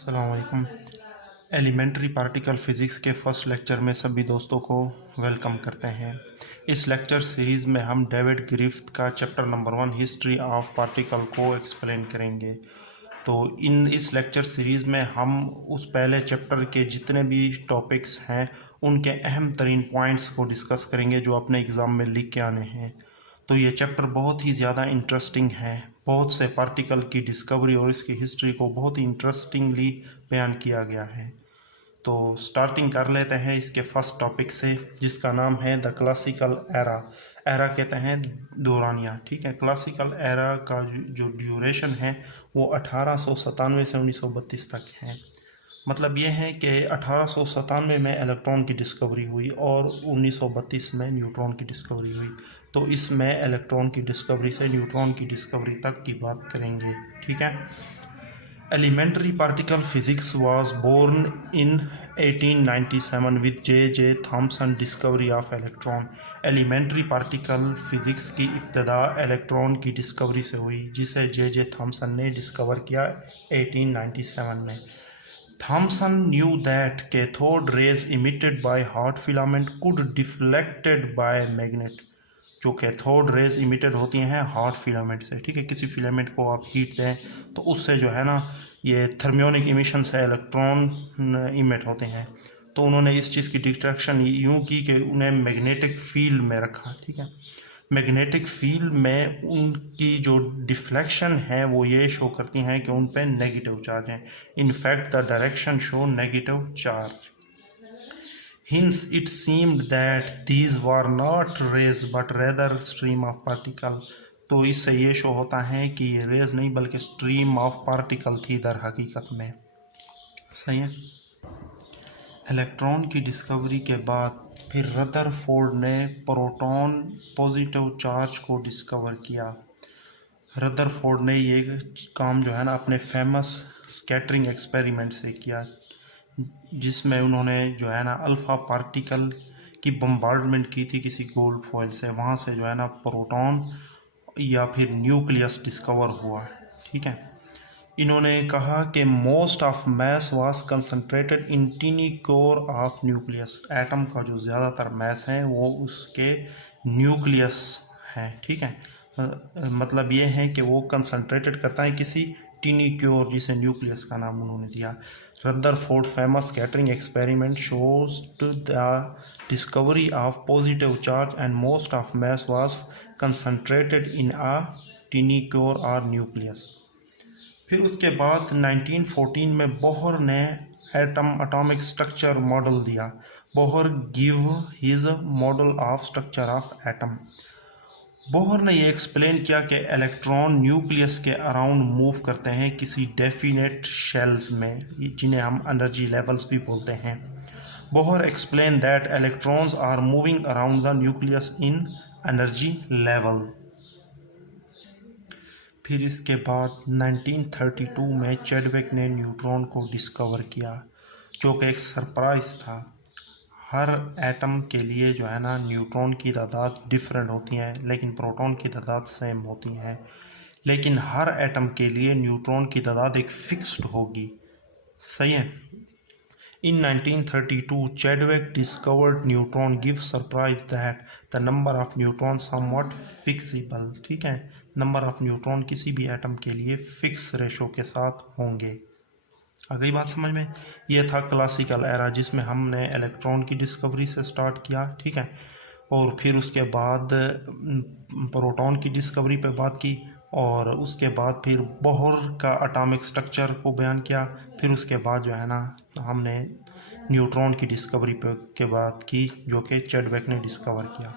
अस्सलामुअलैकुम। Elementary particle physics के first lecture में सभी दोस्तों को वेलकम करते हैं। इस लेक्चर सीरीज़ में हम डेविड ग्रिफ़िथ का chapter number 1 history of particle को एक्सप्लेन करेंगे। तो इस लेक्चर सीरीज़ में हम उस पहले चैप्टर के जितने भी टॉपिक्स हैं उनके अहम तरीन पॉइंट्स को डिस्कस करेंगे जो अपने एग्ज़ाम में लिख के आने हैं। तो ये चैप्टर बहुत ही ज़्यादा इंटरेस्टिंग है। बहुत से पार्टिकल की डिस्कवरी और इसकी हिस्ट्री को बहुत ही इंटरेस्टिंगली बयान किया गया है। तो स्टार्टिंग कर लेते हैं इसके फर्स्ट टॉपिक से, जिसका नाम है द क्लासिकल एरा। एरा कहते हैं दौरानिया, ठीक है। क्लासिकल एरा का जो ड्यूरेशन है वो 1897 से 1932 तक है। मतलब ये है कि 1897 में इलेक्ट्रॉन की डिस्कवरी हुई और 1932 में न्यूट्रॉन की डिस्कवरी हुई। तो इसमें इलेक्ट्रॉन की डिस्कवरी से न्यूट्रॉन की डिस्कवरी तक की बात करेंगे, ठीक है। Elementary particle physics was born in 1897 with J Thomson discovery of electron. Elementary particle physics की इब्तदा इलेक्ट्रॉन की डिस्कवरी से हुई, जिसे जे थॉमसन ने डिस्कवर किया 1897 में। Thomson knew that cathode rays emitted by hot filament could deflected by magnet। जो कैथोड रेज इमिटेड होती हैं हॉट फिलामेंट से, ठीक है। किसी फिलामेंट को आप हीट दें तो उससे जो है ना ये थर्मियोनिक इमिशन से इलेक्ट्रॉन इमिट होते हैं। तो उन्होंने इस चीज़ की डिस्ट्रैक्शन यूँ की कि उन्हें मैग्नेटिक फील्ड में रखा, ठीक है। मैग्नेटिक फील्ड में उनकी जो डिफ्लेक्शन है वो ये शो करती हैं कि उन पे नेगेटिव चार्ज है। In fact the direction show negative charge. Hence it seemed that these were not rays but rather stream of particle। तो इससे ये शो होता है कि ये रेज नहीं बल्कि स्ट्रीम ऑफ पार्टिकल थी दर हकीकत में। सही है। इलेक्ट्रॉन की डिस्कवरी के बाद फिर रदरफोर्ड ने प्रोटॉन पॉजिटिव चार्ज को डिस्कवर किया। रदरफोर्ड ने ये काम जो है ना अपने फेमस स्कैटरिंग एक्सपेरिमेंट से किया, जिसमें उन्होंने जो है ना अल्फ़ा पार्टिकल की बम्बार्डमेंट की थी किसी गोल्ड फॉइल से। वहाँ से जो है ना प्रोटॉन या फिर न्यूक्लियस डिस्कवर हुआ, ठीक है। इन्होंने कहा कि most of mass was concentrated in tiny core of nucleus. Atom का जो ज़्यादातर मैस है वो उसके न्यूक्लियस है, ठीक है। मतलब ये है कि वो कंसंट्रेटेड करता है किसी टीनी कोर, जिसे न्यूक्लियस का नाम उन्होंने दिया। Rutherford famous scattering experiment shows the discovery of positive charge and most of mass was concentrated in a tiny core or nucleus। फिर उसके बाद 1914 में बोहर ने एटॉमिक स्ट्रक्चर मॉडल दिया। Bohr give his model of structure of atom. Bohr ने ये explain किया कि इलेक्ट्रॉन न्यूक्लियस के अराउंड मूव करते हैं किसी डेफिनेट शेल्स में, जिन्हें हम एनर्जी लेवल्स भी बोलते हैं। Bohr explain that electrons are moving around the nucleus in energy level. फिर इसके बाद 1932 में चैडविक ने न्यूट्रॉन को डिस्कवर किया, जो कि एक सरप्राइज़ था। हर एटम के लिए जो है ना न्यूट्रॉन की तादाद डिफरेंट होती हैं, लेकिन प्रोटॉन की तादाद सेम होती हैं। लेकिन हर एटम के लिए न्यूट्रॉन की तादाद एक फिक्स्ड होगी, सही है। In 1932 Chadwick discovered neutron give surprise that the number of neutron somewhat fixable, ठीक है। नंबर ऑफ न्यूट्रॉन किसी भी एटम के लिए फिक्स रेशो के साथ होंगे। आ गई बात समझ में। ये था क्लासिकल एरा, जिसमें हमने इलेक्ट्रॉन की डिस्कवरी से स्टार्ट किया, ठीक है। और फिर उसके बाद प्रोटॉन की डिस्कवरी पे बात की, और उसके बाद फिर बोहर का एटॉमिक स्ट्रक्चर को बयान किया। फिर उसके बाद जो है ना हमने न्यूट्रॉन की डिस्कवरी पे के बाद की, जो कि चैडविक ने डिस्कवर किया।